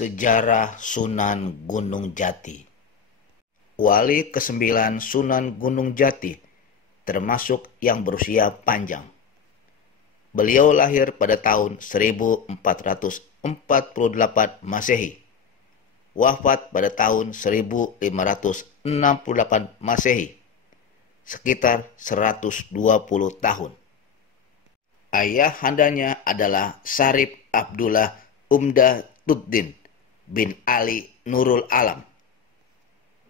Sejarah Sunan Gunung Jati. Wali ke-9 Sunan Gunung Jati, termasuk yang berusia panjang. Beliau lahir pada tahun 1448 Masehi, wafat pada tahun 1568 Masehi, sekitar 120 tahun. Ayahandanya adalah Syarif Abdullah Umdatuddin bin Ali Nurul Alam,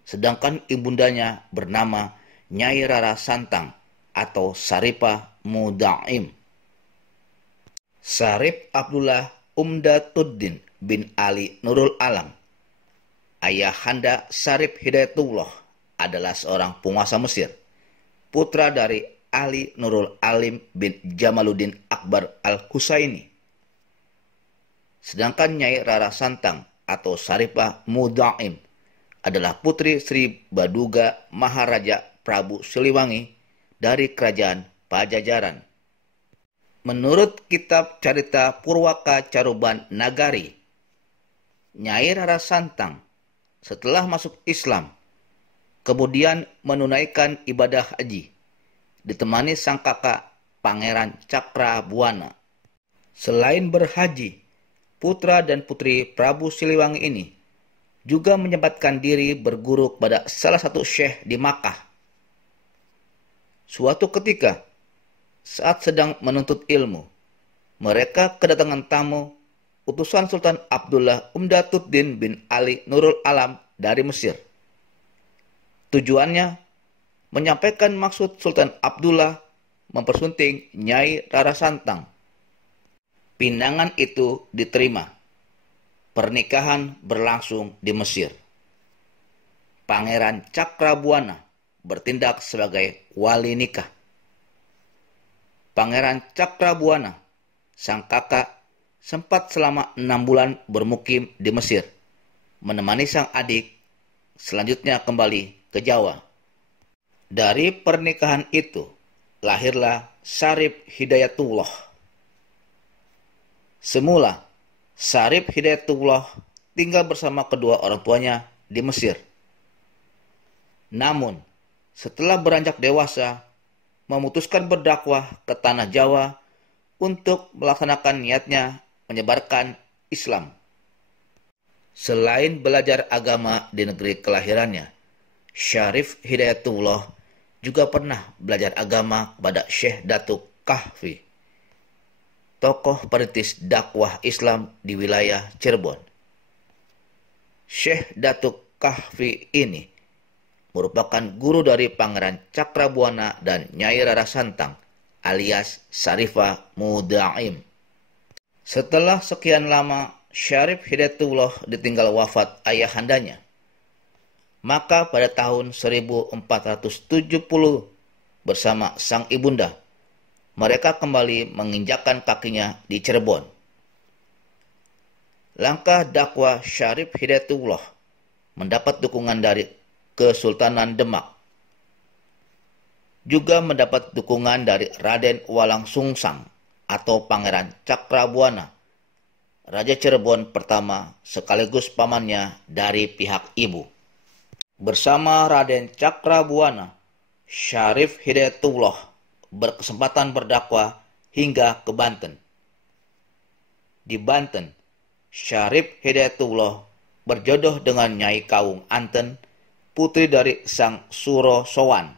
sedangkan ibundanya bernama Nyai Rara Santang atau Syarifah Muda'im. Syarif Abdullah Umdatuddin bin Ali Nurul Alam, ayahanda Syarif Hidayatullah, adalah seorang penguasa Mesir, putra dari Ali Nurul Alim bin Jamaluddin Akbar Al-Husaini. Sedangkan Nyai Rara Santang atau Syarifah Muda'im adalah putri Sri Baduga Maharaja Prabu Siliwangi dari Kerajaan Pajajaran. Menurut kitab Carita Purwaka Caruban Nagari, Nyai Rara Santang setelah masuk Islam kemudian menunaikan ibadah haji ditemani sang kakak Pangeran Cakrabuana. Selain berhaji, putra dan putri Prabu Siliwangi ini juga menyempatkan diri berguru kepada salah satu syekh di Makkah. Suatu ketika, saat sedang menuntut ilmu, mereka kedatangan tamu utusan Sultan Abdullah Umdatuddin bin Ali Nurul Alam dari Mesir. Tujuannya menyampaikan maksud Sultan Abdullah mempersunting Nyai Rara Santang. Pinangan itu diterima. Pernikahan berlangsung di Mesir. Pangeran Cakrabuana bertindak sebagai wali nikah. Pangeran Cakrabuana, sang kakak, sempat selama 6 bulan bermukim di Mesir, menemani sang adik selanjutnya kembali ke Jawa. Dari pernikahan itu, lahirlah Syarif Hidayatullah. Semula, Syarif Hidayatullah tinggal bersama kedua orang tuanya di Mesir. Namun, setelah beranjak dewasa, memutuskan berdakwah ke tanah Jawa untuk melaksanakan niatnya menyebarkan Islam. Selain belajar agama di negeri kelahirannya, Syarif Hidayatullah juga pernah belajar agama pada Syekh Datuk Kahfi, tokoh perintis dakwah Islam di wilayah Cirebon. Syekh Datuk Kahfi ini merupakan guru dari Pangeran Cakrabuana dan Nyai Rara Santang alias Syarifah Muda'im. Setelah sekian lama Syarif Hidayatullah ditinggal wafat ayahandanya, maka pada tahun 1470 bersama sang ibunda, mereka kembali menginjakkan kakinya di Cirebon. Langkah dakwah Syarif Hidayatullah mendapat dukungan dari Kesultanan Demak, juga mendapat dukungan dari Raden Walang Sungsang atau Pangeran Cakrabuana, Raja Cirebon pertama sekaligus pamannya dari pihak ibu. Bersama Raden Cakrabuana, Syarif Hidayatullah berkesempatan berdakwah hingga ke Banten. Di Banten, Syarif Hidayatullah berjodoh dengan Nyai Kawung Anten, putri dari sang Suro Sowan.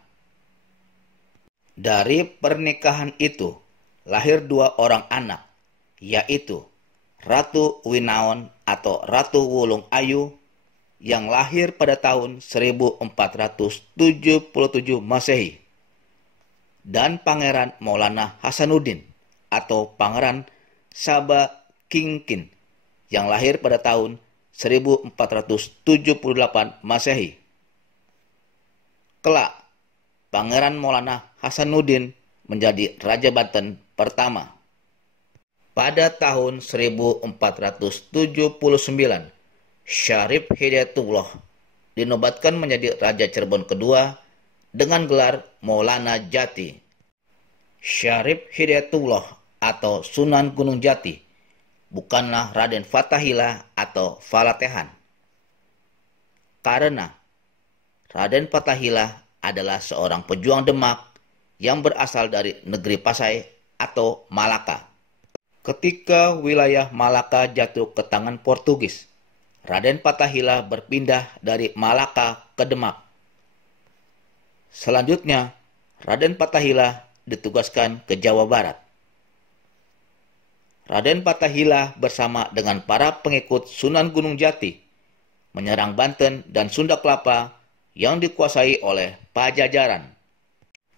Dari pernikahan itu lahir 2 orang anak, yaitu Ratu Winaon atau Ratu Wulung Ayu yang lahir pada tahun 1477 Masehi, dan Pangeran Maulana Hasanuddin atau Pangeran Saba Kingkin yang lahir pada tahun 1478 Masehi. Kelak, Pangeran Maulana Hasanuddin menjadi Raja Banten pertama. Pada tahun 1479, Syarif Hidayatullah dinobatkan menjadi Raja Cirebon kedua dengan gelar Maulana Jati. Syarif Hidayatullah atau Sunan Gunung Jati bukanlah Raden Fathahilah atau Falatehan. Karena Raden Fathahilah adalah seorang pejuang Demak yang berasal dari negeri Pasai atau Malaka. Ketika wilayah Malaka jatuh ke tangan Portugis, Raden Fathahilah berpindah dari Malaka ke Demak. Selanjutnya, Raden Fathahilah ditugaskan ke Jawa Barat. Raden Fathahilah bersama dengan para pengikut Sunan Gunung Jati menyerang Banten dan Sunda Kelapa yang dikuasai oleh Pajajaran.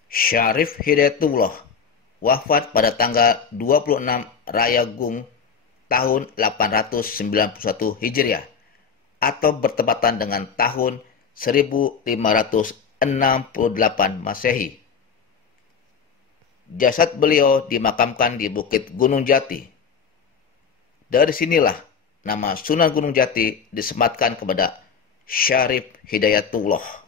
Syarif Hidayatullah wafat pada tanggal 26 Rayagung tahun 891 Hijriah atau bertepatan dengan tahun 1568 Masehi. Jasad beliau dimakamkan di Bukit Gunung Jati. Dari sinilah nama Sunan Gunung Jati disematkan kepada Syarif Hidayatullah.